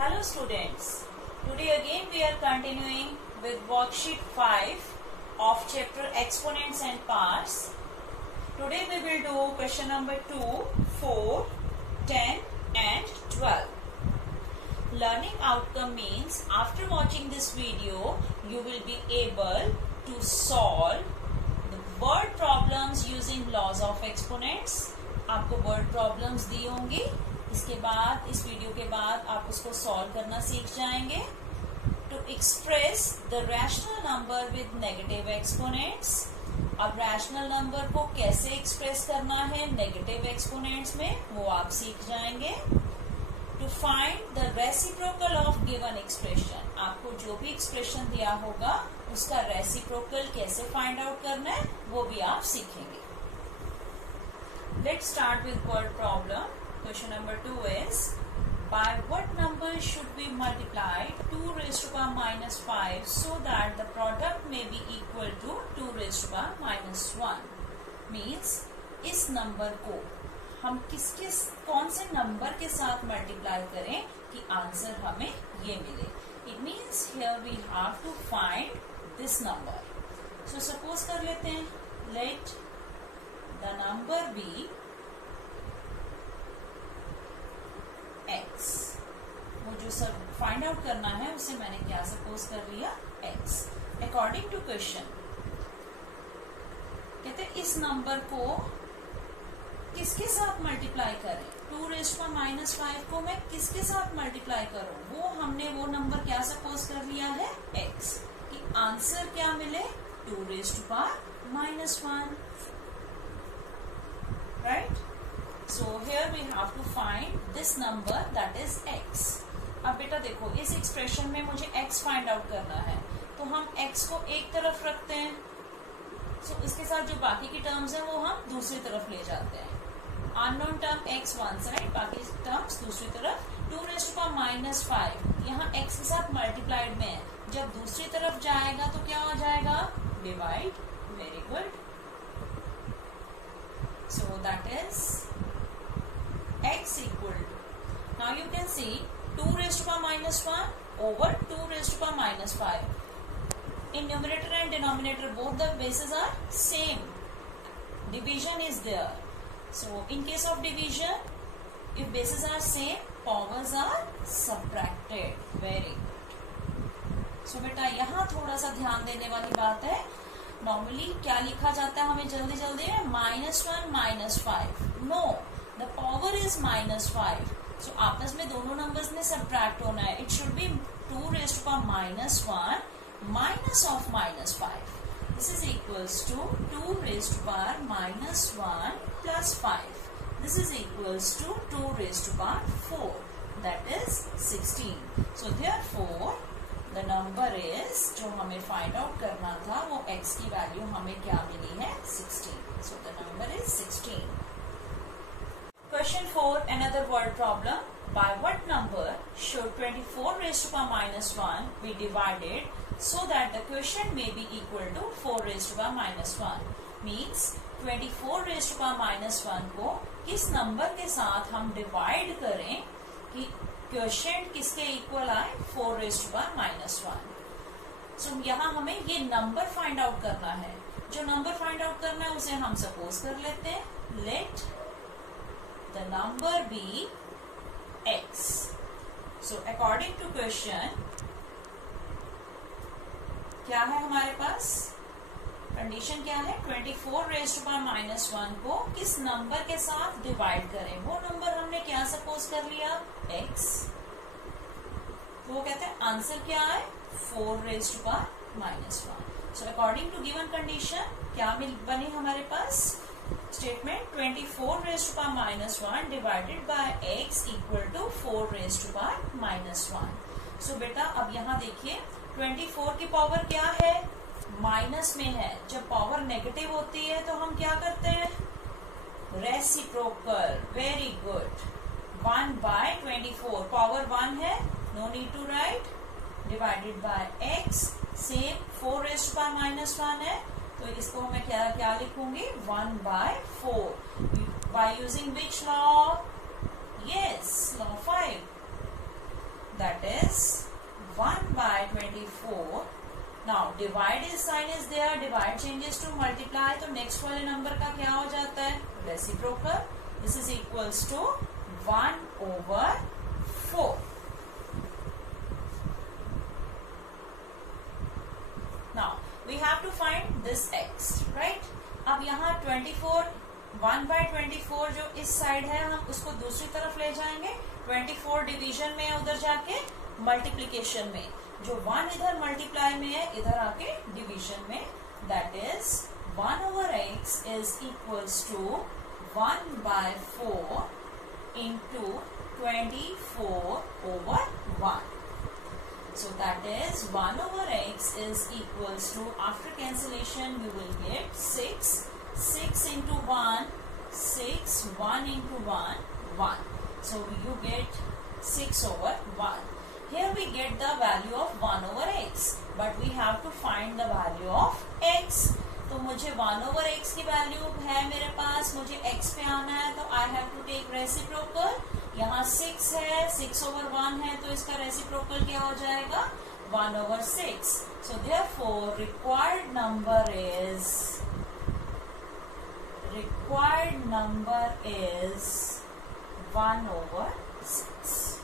Hello students, today again we are continuing with worksheet 5 of chapter exponents and parts. Today we will do question number 2, 4, 10 and 12. Learning outcome means after watching this video you will be able to solve the word problems using laws of exponents. आपको word problems दी होंगी, इसके बाद इस video के बाद आप उसको solve करना सीख जाएंगे. To express the rational number with negative exponents. अब रैशनल नंबर को कैसे एक्सप्रेस करना है नेगेटिव एक्सपोनेंट्स में वो आप सीख जाएंगे. To find the reciprocal of given expression. आपको जो भी एक्सप्रेशन दिया होगा उसका रेसिप्रोकल कैसे फाइंड आउट करना है वो भी आप सीखेंगे. Let's start with word problem. Question number 2 is, by what number should we multiply 2 raised to power minus 5 so that the product may be equal to 2 raised to power minus 1? Means, इस number को हम कौन से number के साथ multiply करें कि answer हमें ये मिले. It means here we have to find this number. So suppose कर लेते हैं, let the number be x. वो जो सब फाइंड आउट करना है उसे मैंने क्या सपोज कर लिया x. अकॉर्डिंग टू क्वेश्चन कहते हैं इस नंबर को किसके साथ मल्टीप्लाई करें. 2 रेज़ टू माइनस 5 को मैं किसके साथ मल्टीप्लाई करूं. वो नंबर क्या सपोज कर लिया है x. कि आंसर क्या मिले 2 raise to power minus 1. Right. So here we have to find this number that is x. अब बेटा देखो इस एक्सप्रेशन में मुझे x फाइंड आउट करना है तो हम x को एक तरफ रखते हैं. So इसके साथ जो बाकी की टर्म्स हैं वो हम दूसरी तरफ ले जाते हैं. Unknown term x one side, बाकी टर्म्स दूसरी तरफ. 2 रेज़ टू पावर माइनस 5 यहाँ x के साथ मल्टीप्लाइड में है. जब दूसरी तरफ जाएगा तो क्या हो जाएगा divide. Very good. So that is x equal to, now you can see 2 raised to power minus 1 over 2 raised to power minus 5. In numerator and denominator both the bases are same. Division is there. So in case of division, if bases are same, powers are subtracted. Very good. So बेटा यहाँ थोड़ा सा ध्यान देने वाली बात है. Normally क्या लिखा जाता है हमें जल्दी जल्दी -1 -5. No, the power is -5. So आपस में दोनों नंबर्स में सब्ट्रैक्ट होना है. It should be 2 raised to power -1 minus of -5. This is equals to 2 raised to power -1 plus 5. This is equals to 2 raised to power 4. That is 16. So therefore the number is, जो हमें find out करना था वो x की value हमें क्या मिली है 16. So the number is 16. Question 4, another word problem. By what number should 24 raised to power minus 1 be divided so that the quotient may be equal to 4 raised to power minus 1? Means 24 raised to power minus 1 को किस number के साथ हम divide करें कि quotient किसके equal आए 4 raised to power minus 1. So यहाँ हमें ये नंबर फाइंड आउट करना है. जो नंबर फाइंड आउट करना है उसे हम सपोज कर लेते हैं. Let the number be x. So according to question क्या है हमारे पास कंडीशन क्या है 24 raised to power minus 1 को किस नंबर के साथ डिवाइड करें. वो नंबर हमने क्या सपोज कर लिया x. तो वो कहते हैं आंसर क्या है 4 raised to power minus 1. So according to given condition क्या बनी हमारे पास statement 24 raised to power minus 1 divided by x equal to 4 raised to power minus 1. So बेटा अब यहाँ देखिए 24 की पावर क्या है माइनस में है. जब पावर नेगेटिव होती है तो हम क्या करते हैं reciprocal. Very good. 1 by 24 power 1 है, no need to write. Divided by x same 4 raised to power minus 1 है तो इसको मैं क्या लिखूंगी 1 by 4. by using which law? Yes, law 5. that is 1 by 24. Now divide is sign is there, divide changes to multiply, तो next वाले number का क्या हो जाता है? Reciprocal. This is equals to 1 over 4. Now we have to find this x, right? अब यहाँ 24 1 by 24 जो इस साइड है हम उसको दूसरी तरफ ले जाएंगे. 24 डिवीजन में है, उधर जाके मल्टीप्लीकेशन में. जो 1 इधर मल्टीप्लाई में है, इधर आके डिवीजन में. That is 1 over x is equals to 1 by 4 into 24 over 1. So that is 1 over x is equals to, after cancellation you will get 6. 6 into 1, 6, 1 into 1, 1. So you get 6 over 1. Here we get the value of 1 over x. But we have to find the value of x. तो मुझे 1 over x की value है मेरे पास, मुझे x पे आना है, तो I have to take reciprocal. यहाँ 6 है, 6 over 1 है, तो इसका reciprocal क्या हो जाएगा? 1 over 6. So therefore required number is 1 over 6.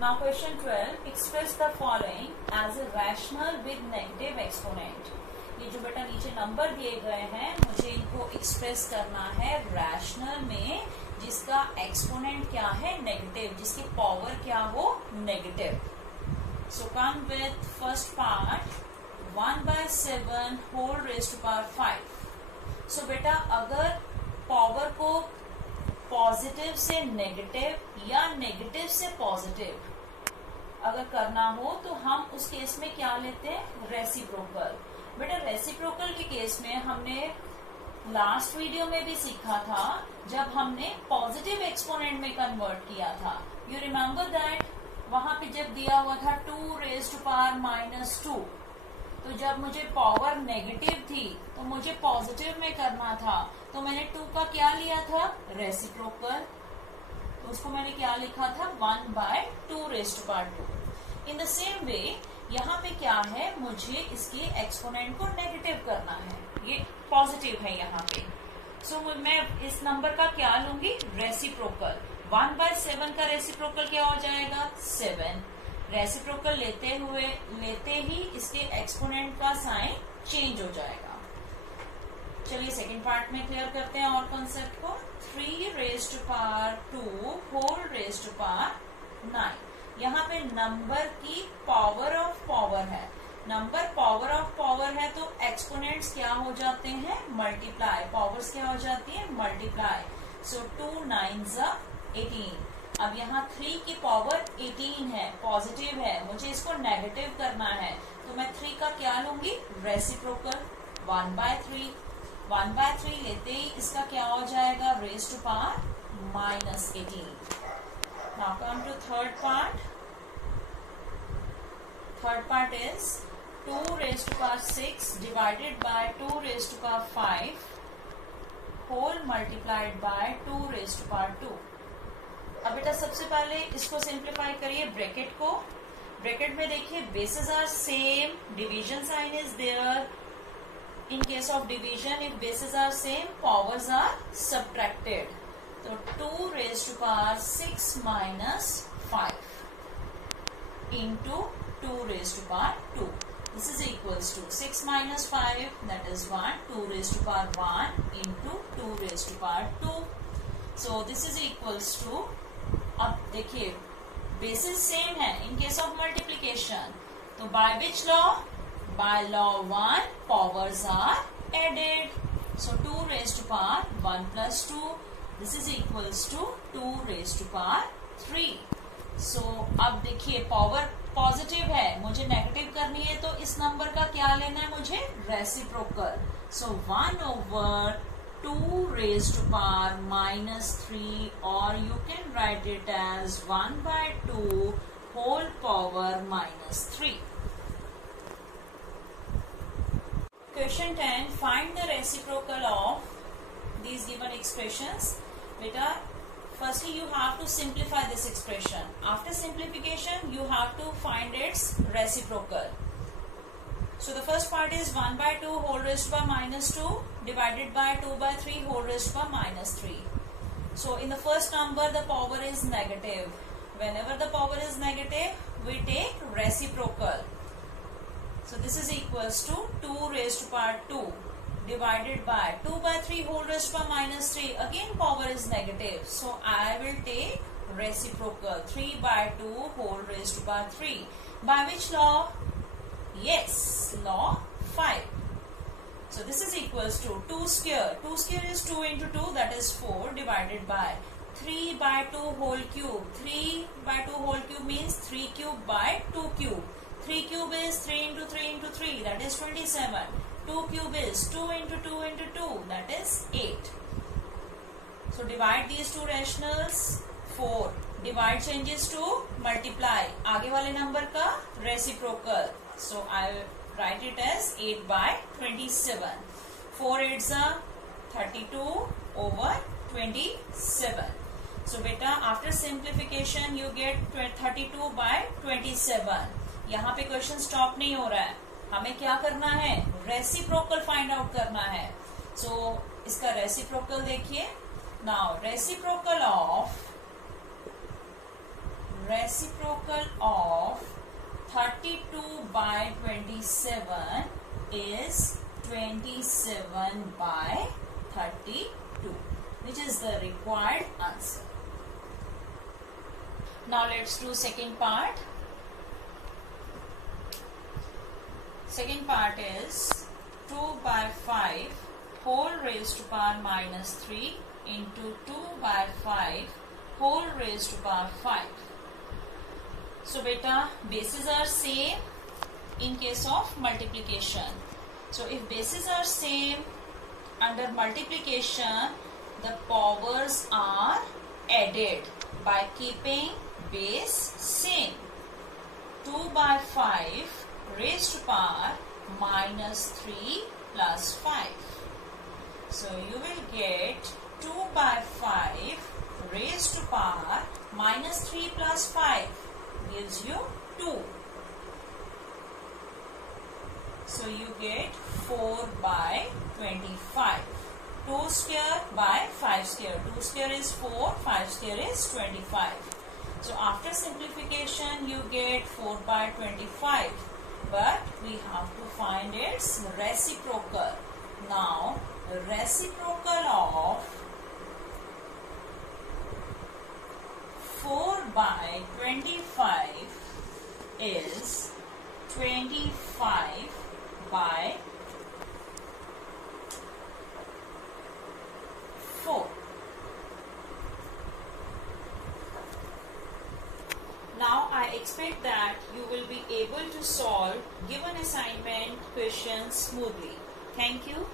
Now question 12, express the following as a rational with negative exponent. ये जो बेटा नीचे नंबर दिए गए हैं, मुझे इनको एक्सप्रेस करना है रैशनल में जिसका एक्सपोनेंट क्या है? नेगेटिव, जिसकी पावर क्या हो? Negative. So come with first part 1 by 7 whole raised to power 5. सो बेटा अगर पावर को पॉजिटिव से नेगेटिव या नेगेटिव से पॉजिटिव अगर करना हो तो हम उस केस में क्या लेते हैं? रेसिप्रोकल. बेटा रेसिप्रोकल के केस में हमने लास्ट वीडियो में भी सीखा था, जब हमने पॉजिटिव एक्सपोनेंट में कन्वर्ट किया था. You remember that? वहां पे जब दिया हुआ था 2 raised to power -2, तो जब मुझे पावर नेगेटिव थी तो मुझे पॉजिटिव में करना था, तो मैंने 2 का क्या लिया था? रेसिप्रोकल. तो उसको मैंने क्या लिखा था? 1 by 2 raised to power 2. In the same way यहाँ पे क्या है? मुझे इसके एक्सपोनेंट को नेगेटिव करना है, ये पॉजिटिव है यहाँ पे. सो मैं इस नंबर का क्या लूंगी? रेसिप्रोकल. 1 by 7 का रेसिप्रोकल क्या हो जाएगा? 7. रेसिप्रोकल लेते ही इसके एक्सपोनेंट का साइन चेंज हो जाएगा. चलिए सेकंड पार्ट में क्लियर करते हैं और कॉन्सेप्ट को. 3 raised to power 2 whole raised to power 9. यहाँ पे नंबर की पावर ऑफ पावर है. नंबर पावर ऑफ पावर है तो एक्सपोनेंट्स क्या हो जाते हैं? मल्टीप्लाई. पावर्स क्या हो जाती है? मल्टीप्लाई. सो 2 9s 18. अब यहाँ 3 की पावर 18 है, पॉजिटिव है, मुझे इसको नेगेटिव करना है, तो मैं 3 का क्या लूंगी? रेसिप्रोकल. 1 by 3. 1 by 3 लेते ही इसका क्या हो जाएगा? Raise to power -18. Now come to third part. Third part is 2 raised to power 6 divided by 2 raised to power 5 whole multiplied by 2 raised to power 2. अब बेटा सबसे पहले इसको सिंप्लीफाई करिए ब्रैकेट को. ब्रैकेट में देखिए bases are same, division sign is there. In case of division if bases are same powers are subtracted. तो 2 raised to power 6 minus 5 into 2 raised to power 2. This is equals to 6 minus 5, that is 1. 2 raised to power 1 into 2 raised to power 2. So this is equals to, अब देखिए bases same है in case of multiplication, तो by which law? By law 1 powers are added. So 2 raised to power 1 plus 2. This is equals to 2 raised to power 3. So अब देखिए power positive है, मुझे negative करनी है, तो इस नंबर का क्या लेना है मुझे? Reciprocal. So 1 over 2 raised to power -3, or you can write it as 1 by 2 whole power -3. Question 10. Find the reciprocal of these given expressions. Beta, firstly you have to simplify this expression. After simplification, you have to find its reciprocal. So the first part is 1 by 2 whole raised to power minus 2 divided by 2 by 3 whole raised to power minus 3. So in the first number the power is negative. Whenever the power is negative, we take reciprocal. So this is equals to 2 raised to power 2 divided by 2 by 3 whole raised to power minus 3. Again power is negative. So I will take reciprocal. 3 by 2 whole raised to power 3. By which law? Yes, law 5. So this is equals to 2 square. 2 square is 2 into 2, that is 4 divided by 3 by 2 whole cube. 3 by 2 whole cube means 3 cube by 2 cube. 3 cube is 3 into 3 into 3, that is 27. 2 cube is 2 into 2 into 2, that is 8. So divide these two rationals. 4. Divide changes to multiply. आगे वाले number का reciprocal. So I will write it as 8 by 27. 4 8s are 32 over 27. So beta after simplification you get 32 by 27. यहाँ पे question stop नहीं हो रहा है. हमें क्या करना है? रेसिप्रोकल फाइंड आउट करना है. सो इसका रेसिप्रोकल देखिए. Now reciprocal of 32 by 27 is 27 by 32, which is the required answer. Now let's do second part. Second part is 2 by 5 whole raised to power minus 3 into 2 by 5 whole raised to power 5. So beta, bases are same in case of multiplication. So if bases are same under multiplication, the powers are added by keeping base same. 2 by 5 raised to power minus 3 plus 5. So you will get 2 by 5 raised to power minus 3 plus 5 gives you 2. So you get 4 by 25. 2 square by 5 square. 2 square is 4, 5 square is 25. So after simplification you get 4 by 25. But we have to find its reciprocal. Now the reciprocal of 4 by 25 is 25 by 4. Now I expect that you will be able to solve given assignment questions smoothly. Thank you.